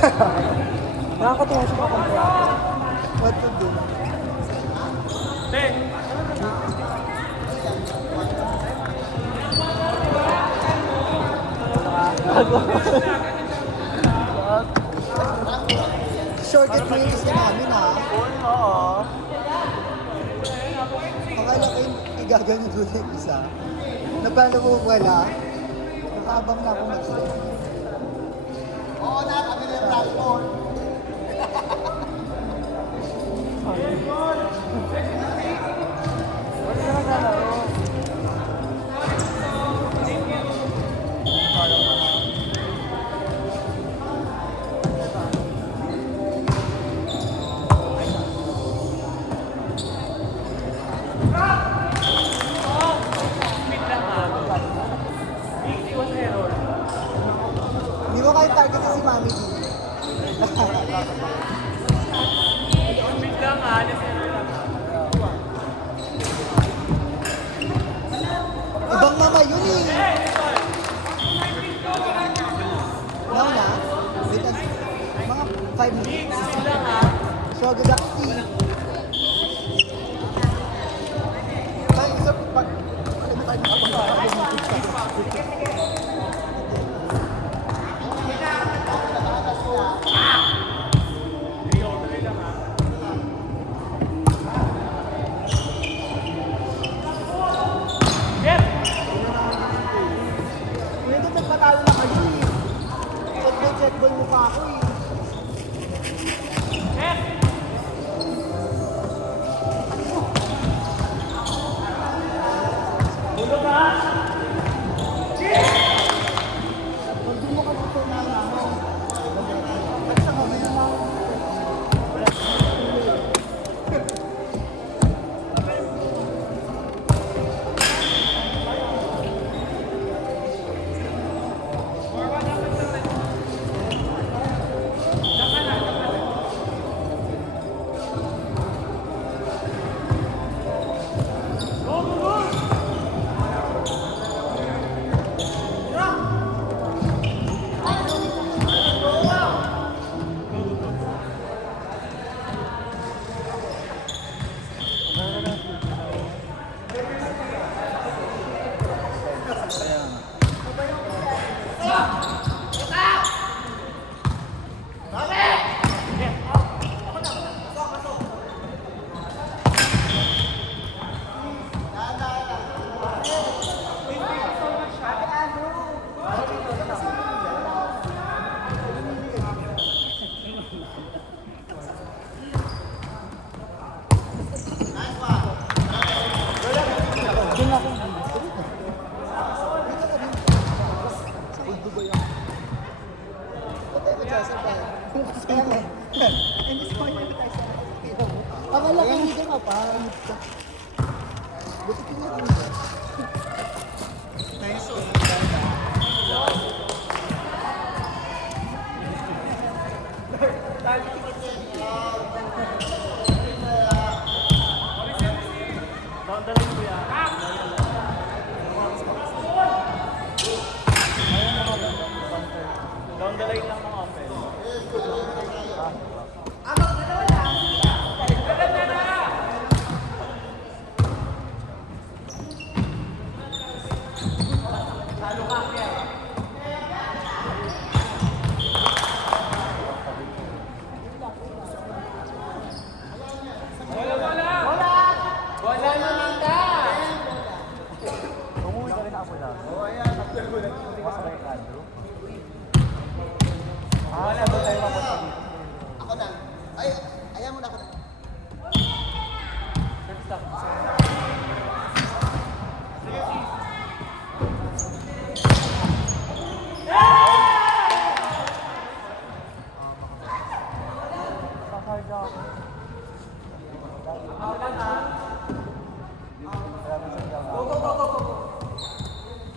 Nakakatuwa siya mga kontrata. What to do? Shortcut minutes na namin ha. Oo. Akala ko yung igaganyan doon yung isa. Napala mo wala. Nakabang na ako mag-step. Oo na, kami na yung platform. Wala na naglalaro. Hindi mo kayo target si Mami D. Ibang mama yun eh. Now na? Wait, mga 5 minutes. So, gagakti. Ay, isa pag... Ano tayo Pwede nagpatalo na kayo eh. Check-ball mo pa ako eh. Pag di mo ka dito na ako. Basta kami na lang. Akala ko dito ka pa. Buti pinag nice. Down the line lang ng offense. Umuwi ka rin ako lang. Oo, ayan. Masabay ka, Andrew. Wala ba tayo mapunta dito? Ako na. Ay, ayaw mo na ako na. Stop. Kakarga ako. Go, go, go, go, go.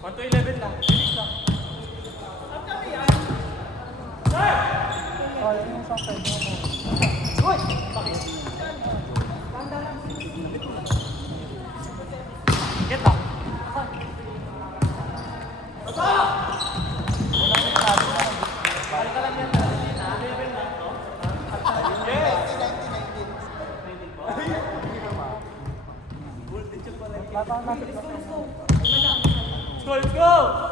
1 to 11 lang. Bilis lang. Oh, yan yung sa side mo. Uy! Bakit? Get up! Basta! Balik ka lang yan. Let's go!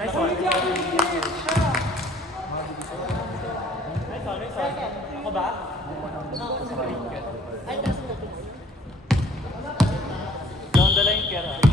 Nice one. Ako ba? Down the line, Kera.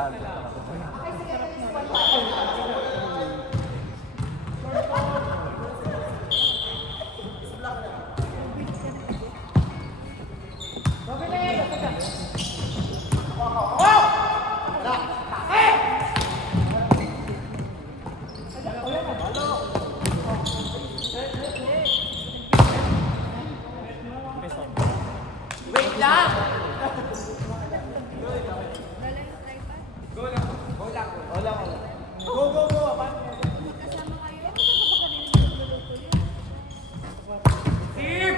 Wait lang! Go, go, go! Steve!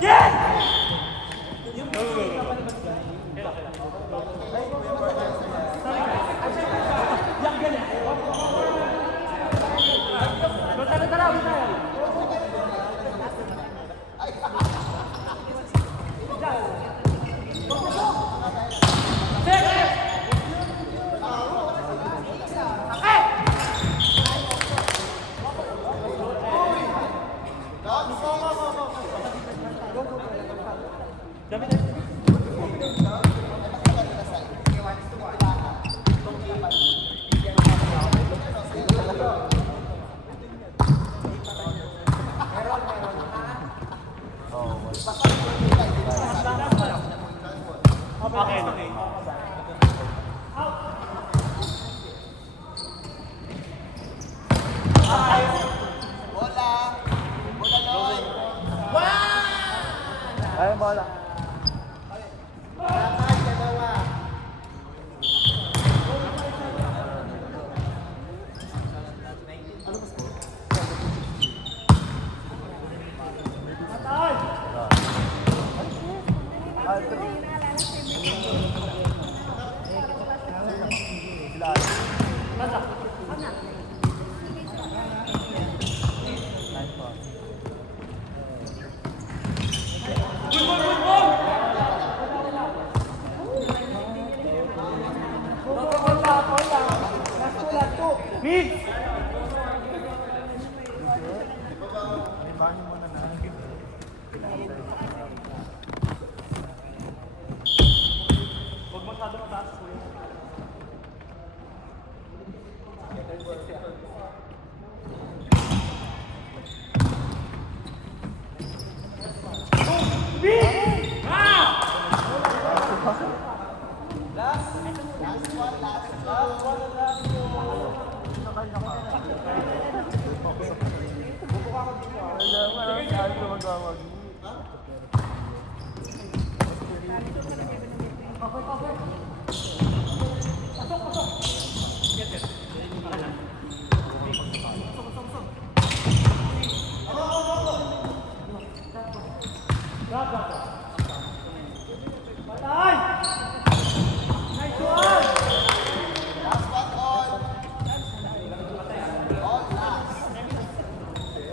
Yes! Okay. Ay, bola. Mid! Huwag masyado mataas po yun. Mid! Ah!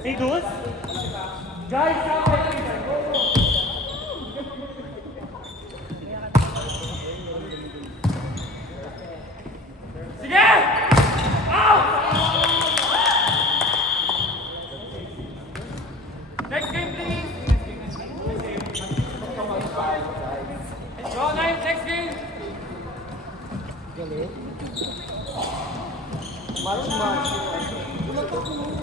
Hey, dudes? Guys, come on! Sige! Out! Next game, please! Go, Nine, next game! Galing. Marunong